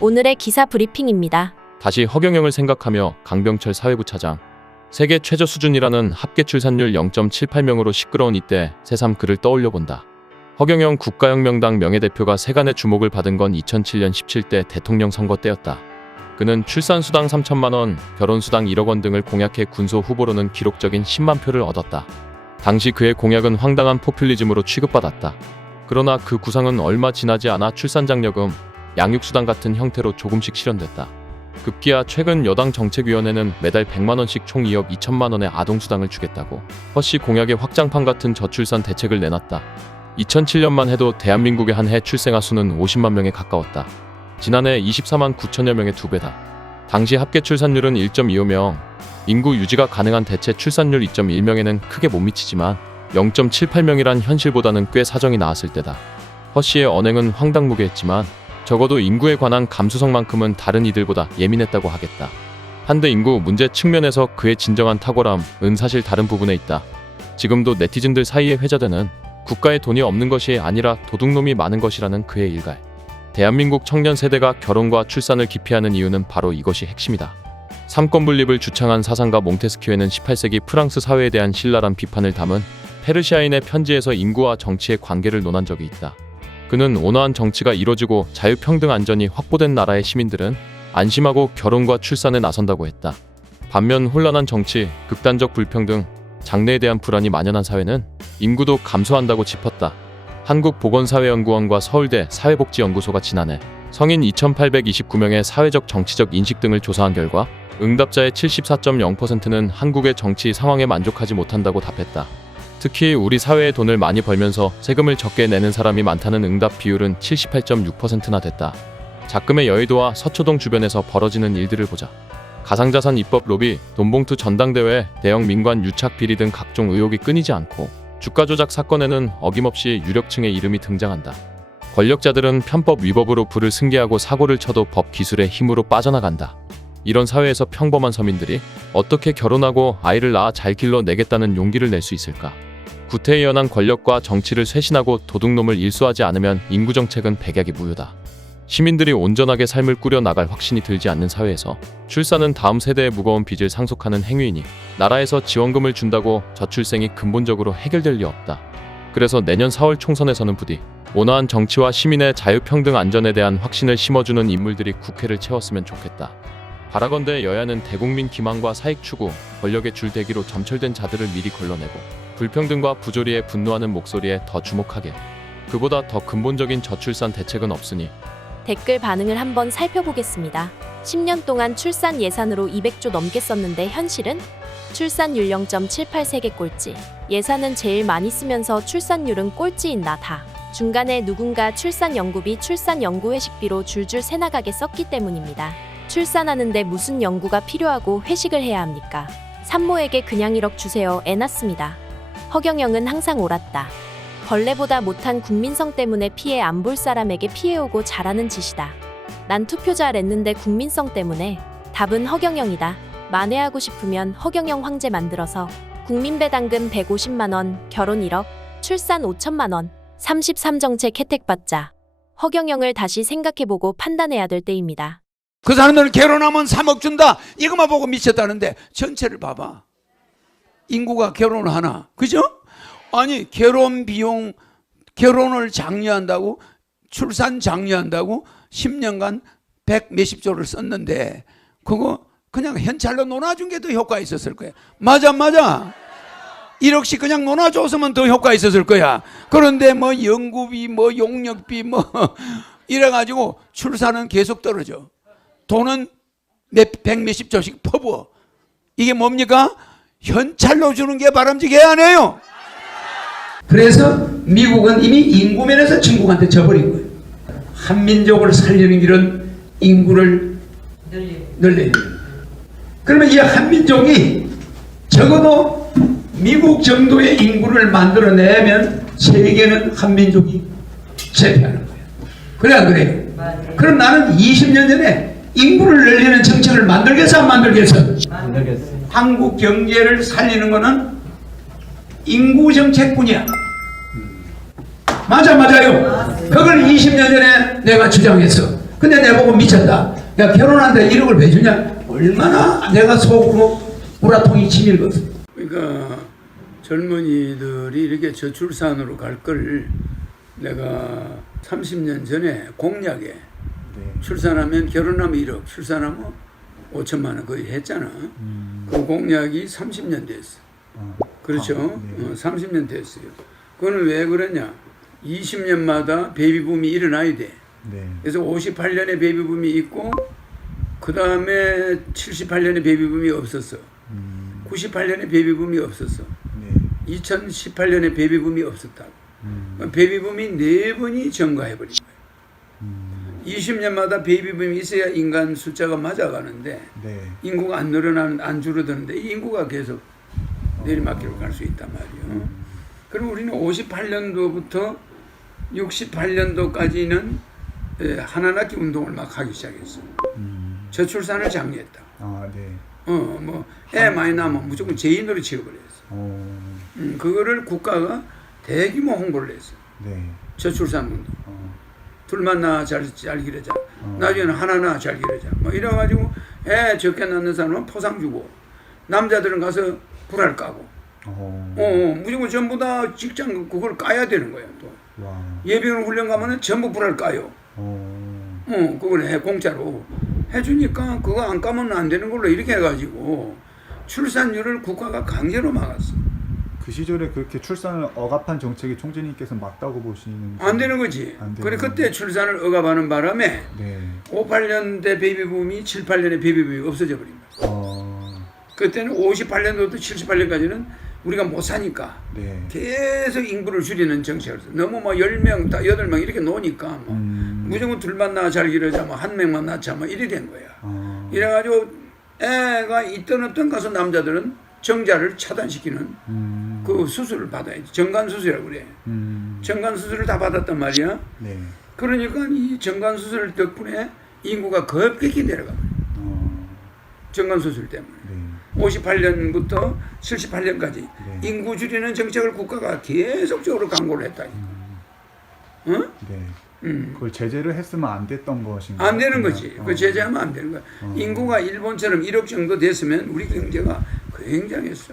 오늘의 기사 브리핑입니다. 다시 허경영을 생각하며 강병철 사회부 차장. 세계 최저 수준이라는 합계 출산율 0.78명으로 시끄러운 이때 새삼 그를 떠올려 본다. 허경영 국가혁명당 명예대표가 세간의 주목을 받은 건 2007년 17대 대통령 선거 때였다. 그는 출산수당 3천만 원, 결혼수당 1억 원 등을 공약해 군소 후보로는 기록적인 10만 표를 얻었다. 당시 그의 공약은 황당한 포퓰리즘으로 취급받았다. 그러나 그 구상은 얼마 지나지 않아 출산장려금, 양육수당 같은 형태로 조금씩 실현됐다. 급기야 최근 여당 정책위원회는 매달 100만 원씩 총 2억 2천만 원의 아동수당을 주겠다고 허씨 공약의 확장판 같은 저출산 대책을 내놨다. 2007년만 해도 대한민국의 한 해 출생아 수는 50만 명에 가까웠다. 지난해 24만 9천여 명의 2배다. 당시 합계 출산율은 1.25명, 인구 유지가 가능한 대체 출산율 2.1명에는 크게 못 미치지만 0.78명이란 현실보다는 꽤 사정이 나았을 때다. 허씨의 언행은 황당무계했지만 적어도 인구에 관한 감수성만큼은 다른 이들보다 예민했다고 하겠다. 한데 인구 문제 측면에서 그의 진정한 탁월함은 사실 다른 부분에 있다. 지금도 네티즌들 사이에 회자되는 국가에 돈이 없는 것이 아니라 도둑놈이 많은 것이라는 그의 일갈. 대한민국 청년 세대가 결혼과 출산을 기피하는 이유는 바로 이것이 핵심이다. 삼권 분립을 주창한 사상가 몽테스키우는 18세기 프랑스 사회에 대한 신랄한 비판을 담은 페르시아인의 편지에서 인구와 정치의 관계를 논한 적이 있다. 그는 온화한 정치가 이뤄지고 자유평등 안전이 확보된 나라의 시민들은 안심하고 결혼과 출산에 나선다고 했다. 반면 혼란한 정치, 극단적 불평등, 장래에 대한 불안이 만연한 사회는 인구도 감소한다고 짚었다. 한국보건사회연구원과 서울대 사회복지연구소가 지난해 성인 2,829명의 사회적 정치적 인식 등을 조사한 결과 응답자의 74.0%는 한국의 정치 상황에 만족하지 못한다고 답했다. 특히 우리 사회에 돈을 많이 벌면서 세금을 적게 내는 사람이 많다는 응답 비율은 78.6%나 됐다. 작금의 여의도와 서초동 주변에서 벌어지는 일들을 보자. 가상자산 입법 로비, 돈봉투 전당대회, 대형 민관 유착 비리 등 각종 의혹이 끊이지 않고 주가 조작 사건에는 어김없이 유력층의 이름이 등장한다. 권력자들은 편법 위법으로 부를 승계하고 사고를 쳐도 법 기술의 힘으로 빠져나간다. 이런 사회에서 평범한 서민들이 어떻게 결혼하고 아이를 낳아 잘 길러내겠다는 용기를 낼 수 있을까? 구태에 연한 권력과 정치를 쇄신하고 도둑놈을 일소하지 않으면 인구정책은 백약이 무효다. 시민들이 온전하게 삶을 꾸려 나갈 확신이 들지 않는 사회에서 출산은 다음 세대의 무거운 빚을 상속하는 행위이니 나라에서 지원금을 준다고 저출생이 근본적으로 해결될 리 없다. 그래서 내년 4월 총선에서는 부디 온화한 정치와 시민의 자유평등 안전에 대한 확신을 심어주는 인물들이 국회를 채웠으면 좋겠다. 바라건대 여야는 대국민 기망과 사익 추구, 권력의 줄대기로 점철된 자들을 미리 걸러내고 불평등과 부조리에 분노하는 목소리에 더 주목하게. 그보다 더 근본적인 저출산 대책은 없으니. 댓글 반응을 한번 살펴보겠습니다. 10년 동안 출산 예산으로 200조 넘게 썼는데 현실은? 출산율 0.78 세계 꼴찌. 예산은 제일 많이 쓰면서 출산율은 꼴찌인 나 다. 중간에 누군가 출산 연구비, 출산 연구 회식비로 줄줄 새나가게 썼기 때문입니다. 출산하는데 무슨 연구가 필요하고 회식을 해야 합니까? 산모에게 그냥 1억 주세요. 애 낳습니다. 허경영은 항상 옳았다. 벌레보다 못한 국민성 때문에 피해 안 볼 사람에게 피해오고 잘하는 짓이다. 난 투표자 냈는데 국민성 때문에. 답은 허경영이다. 만회하고 싶으면 허경영 황제 만들어서 국민배당금 150만 원, 결혼 1억, 출산 5천만 원, 33 정책 혜택 받자. 허경영을 다시 생각해보고 판단해야 될 때입니다. 그 사람들은 결혼하면 3억 준다 이것만 보고 미쳤다는데 전체를 봐봐. 인구가 결혼을 하나, 그죠? 아니 결혼 비용, 결혼을 장려한다고, 출산 장려한다고 10년간 100 몇십 조를 썼는데 그거 그냥 현찰로 논아준 게 더 효과 있었을 거야. 맞아 1억씩 그냥 논아줬으면 더 효과 있었을 거야. 그런데 뭐 연구비 뭐 용역비 뭐 이래가지고 출산은 계속 떨어져. 돈은 100 몇십 조씩 퍼부어. 이게 뭡니까? 현찰로 주는 게 바람직해 안 해요? 그래서 미국은 이미 인구 면에서 중국한테 져버린 거예요. 한민족을 살리는 길은 인구를 늘리는 거예요. 그러면 이 한민족이 적어도 미국 정도의 인구를 만들어내면 세계는 한민족이 제패하는 거예요. 그래 안 그래요? 맞아요. 그럼 나는 20년 전에 인구를 늘리는 정책을 만들겠어 안 만들겠어? 만들겠어. 한국 경제를 살리는 인구 정책뿐이야. 맞아요. 그걸 20년 전에 내가 주장했어. 근데 내보고 미쳤다. 야, 결혼하는데 1억을 왜 주냐? 얼마나 내가 속으로 우라통이 치밀거든. 그러니까 젊은이들이 이렇게 저출산으로 갈 걸 내가 30년 전에 공약에 네. 출산하면 결혼하면 1억, 출산하면 5천만 원 거의 했잖아. 그 공약이 30년 됐어. 그렇죠? 네. 30년 됐어요. 그거는 왜 그러냐? 20년마다 베이비붐이 일어나야 돼. 네. 그래서 58년에 베이비붐이 있고 그 다음에 78년에 베이비붐이 없었어. 98년에 베이비붐이 없었어. 네. 2018년에 베이비붐이 없었다고. 베이비붐이 4번이 증가해버린 거예요. 20년마다 베이비붐이 있어야 인간 숫자가 맞아가는데 네. 인구가 안 늘어나는, 안 줄어드는데 이 인구가 계속 내리막길로 갈 수 있단 말이에요. 그럼 우리는 58년도부터 68년도까지는 하나 낳기 운동을 막 하기 시작했어. 저출산을 장려했다. 아, 네. 뭐 애 많이 낳으면 무조건 제인으로 취급을 했어. 그거를 국가가 대규모 홍보를 했어. 네. 저출산 운동. 어. 둘만 낳아 잘 기르자. 나중에는 하나 낳아 잘 기르자. 뭐 이래가지고 애 적게 낳는 사람은 포상 주고 남자들은 가서 불알 까고. 무조건 전부 다 직장 그걸 까야 되는 거야 또. 와. 예비군 훈련 가면은 전부 불알 까요. 그걸 해 공짜로 해주니까 그거 안 까면 안 되는 걸로 이렇게 해가지고 출산율을 국가가 강제로 막았어. 그 시절에 그렇게 출산을 억압한 정책이 총재님께서 맞다고 보시는 안 되는 거지. 안 되는 그래 그때 출산을 억압하는 바람에 네. 58년대 베이비붐이 78년에 베이비붐이 없어져 버린 거야. 그때는 58년도부터 78년까지는 우리가 못 사니까 네. 계속 인구를 줄이는 정책을 써. 너무 뭐 10명, 8명 이렇게 놓으니까 뭐 무조건 둘만 낳아 잘 기르자, 뭐 한 명만 낳자, 뭐 이래 된 거야. 이래가지고 애가 있던 없던 가서 남자들은 정자를 차단시키는 그 수술을 받아야지. 정관수술이라고 그래. 정관수술을 다 받았단 말이야. 네. 그러니까 이 정관수술 덕분에 인구가 급격히 내려가 버려. 정관수술 때문에. 네. 58년부터 78년까지 네. 인구 줄이는 정책을 국가가 계속적으로 강구를 했다. 응? 네. 그걸 제재를 했으면 안 됐던 것인가요? 안 되는 거지. 그 제재하면 안 되는 거야. 인구가 일본처럼 1억 정도 됐으면 우리 경제가 굉장했어.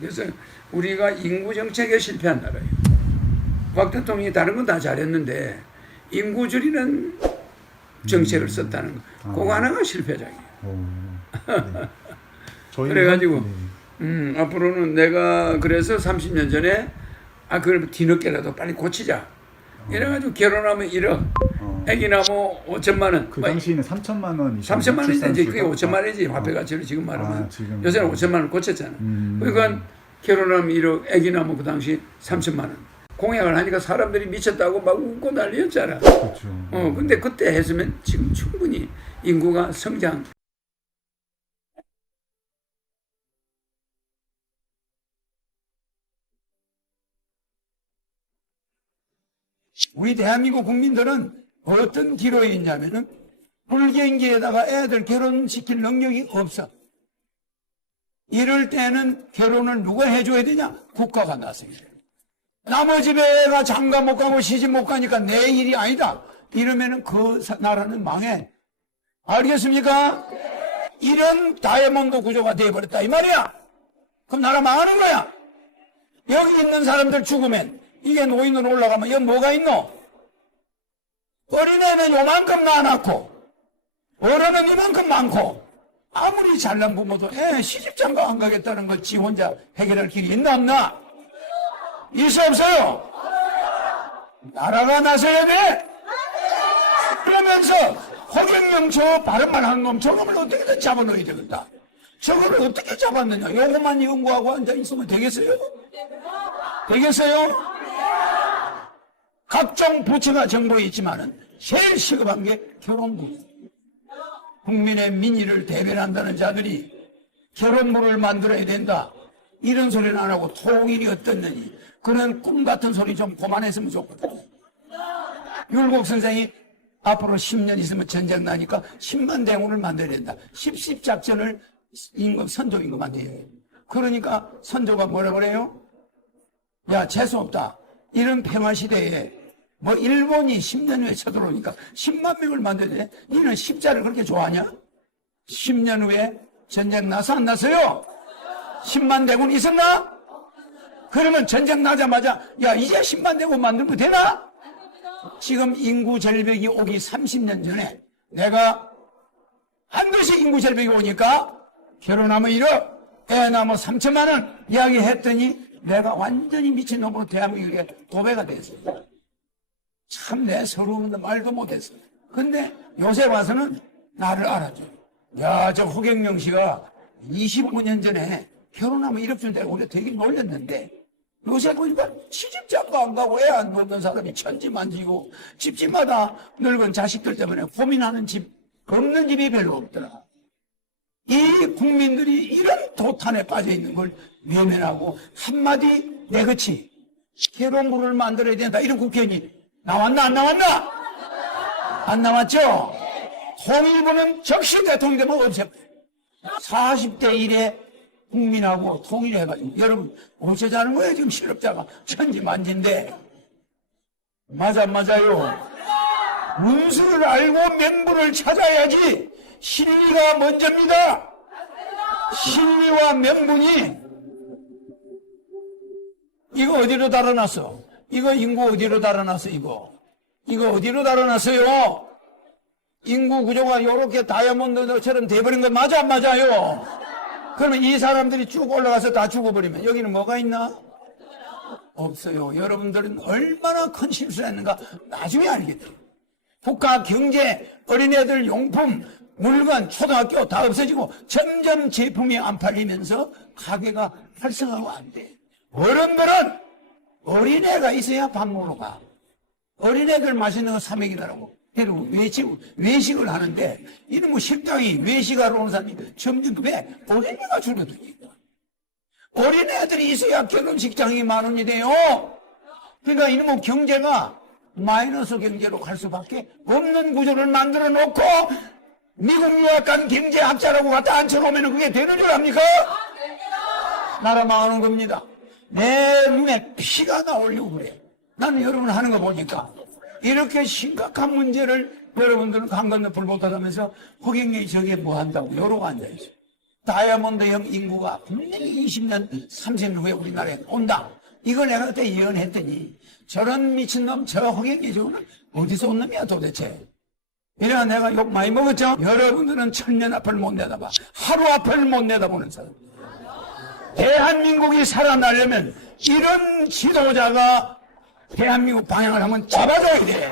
그래서 우리가 인구 정책에 실패한 나라예요. 박 대통령이 다른 건 다 잘했는데 인구 줄이는 정책을 썼다는 거. 그거 하나가 실패작이에요. 네. 저희는 그래가지고 네. 앞으로는 내가 그래서 30년 전에 그걸 뒤늦게라도 빨리 고치자. 이래가지고 결혼하면 1억, 애기 낳으면 5천만 원. 그 당시에는 3천만 원. 3천만 원인데 이제 그게 5천만 원이지 화폐 가치로 지금 말하면. 지금. 요새는 5천만 원 고쳤잖아. 그러니까 결혼하면 1억, 애기 낳으면 그 당시 3천만 원. 공약을 하니까 사람들이 미쳤다고 막 웃고 난리였잖아. 그렇죠. 근데 그때 했으면 지금 충분히 인구가 성장. 우리 대한민국 국민들은 어떤 기로에 있냐면은 불경기에다가 애들 결혼시킬 능력이 없어. 이럴 때는 결혼을 누가 해줘야 되냐? 국가가 나서야 돼. 남의 집에 애가 장가 못 가고 시집 못 가니까 내 일이 아니다. 이러면은 그 나라는 망해. 알겠습니까? 이런 다이아몬드 구조가 돼버렸다 이 말이야. 그럼 나라 망하는 거야. 여기 있는 사람들 죽으면 이게 노인으로 올라가면 여기 뭐가 있노? 어린애는 요만큼 낳아놨고 어른은 이만큼 많고 아무리 잘난 부모도 애 시집장가 안 가겠다는 걸 지 혼자 해결할 길이 있나 없나? 있어 없어요? 나라가 나서야 돼. 그러면서 허경영 저 발음만 하는 놈 저놈을 어떻게든 잡아넣어야 되겠다. 저걸 어떻게 잡았느냐? 요것만 연구하고 앉아있으면 되겠어요? 되겠어요? 각종 부처가 정보에 있지만은 제일 시급한 게 결혼부. 국민의 민의를 대변한다는 자들이 결혼부를 만들어야 된다. 이런 소리는 안 하고 통일이 어떻느니 그런 꿈 같은 소리 좀 그만했으면 좋거든. 율곡 선생이 앞으로 10년 있으면 전쟁 나니까 10만 대군을 만들어야 된다. 10 작전을 선조 임금한테 해요. 그러니까 선조가 뭐라 그래요? 야 재수 없다. 이런 평화 시대에 뭐 일본이 10년 후에 쳐들어오니까 10만 명을 만들어야 돼. 니는 십자를 그렇게 좋아하냐? 10년 후에 전쟁 나서 안 났어요? 10만 대군 있었나? 그러면 전쟁 나자마자 야 이제 10만 대군 만들면 되나? 지금 인구 절벽이 오기 30년 전에 내가 반드시 인구 절벽이 오니까 결혼하면 1억, 애 낳으면 3천만 원 이야기했더니 내가 완전히 미친놈으로 대한민국에 도배가 됐어요. 참 내 서러운데 말도 못했어. 근데 요새 와서는 나를 알아줘. 야, 저 허경영 씨가 25년 전에 결혼하면 1억 준다고 우리가 되게 놀렸는데 요새 보니까 시집장가 안 가고 애 안 놓는 사람이 천지만지고 집집마다 늙은 자식들 때문에 고민하는 집 없는 집이 별로 없더라. 이 국민들이 이런 도탄에 빠져 있는 걸 외면하고 한마디 내그치 결혼부를 만들어야 된다 이런 국회의원이 나왔나 안 나왔나? 안 나왔죠? 통일부는 적시 대통령되면 없애요. 40대 1에 국민하고 통일해가지고 여러분 어쩌자는 거예요 지금 실업자가 천지만지인데 맞아 맞아요. 문수를 알고 명분을 찾아야지 진리가 먼저입니다. 진리와 명분이 이거 어디로 달아놨어? 이거 인구 어디로 달아놨어? 이거 어디로 달아놨어요? 인구 구조가 이렇게 다이아몬드처럼 돼버린 거 맞아 안 맞아요? 그러면 이 사람들이 쭉 올라가서 다 죽어버리면 여기는 뭐가 있나? 없어요. 여러분들은 얼마나 큰 실수를 했는가 나중에 알겠죠. 국가 경제, 어린애들 용품, 물건, 초등학교 다 없어지고 점점 제품이 안 팔리면서 가게가 활성화가 안 돼. 어른들은 어린애가 있어야 밥 먹으러 가. 어린애들 맛있는 거 사먹이더라고. 그리고 외식을 하는데 이런 뭐 식당이 외식하러 오는 사람이 점점 왜 어린애가 줄어드니까. 어린애들이 있어야 결혼식장이 만원이 돼요. 그러니까 이런 뭐 경제가 마이너스 경제로 갈 수밖에 없는 구조를 만들어 놓고 미국 유학간 경제학자라고 갖다 앉혀놓으면 그게 되는 줄 압니까? 나라 망하는 겁니다. 내 눈에 피가 나오려고 그래. 나는 여러분 하는 거 보니까 이렇게 심각한 문제를 여러분들은 강 건너 불 못하다면서 허경영이 저게 뭐 한다고 이러고 앉아있어. 다이아몬드형 인구가 분명히 20년, 30년 후에 우리나라에 온다. 이걸 내가 그때 예언했더니 저런 미친놈 저 허경영이 저거는 어디서 온 놈이야 도대체. 이래야 내가 욕 많이 먹었죠. 여러분들은 천년 앞을 못 내다봐. 하루 앞을 못 내다보는 사람. 대한민국이 살아나려면 이런 지도자가 대한민국 방향을 한번 잡아줘야 돼.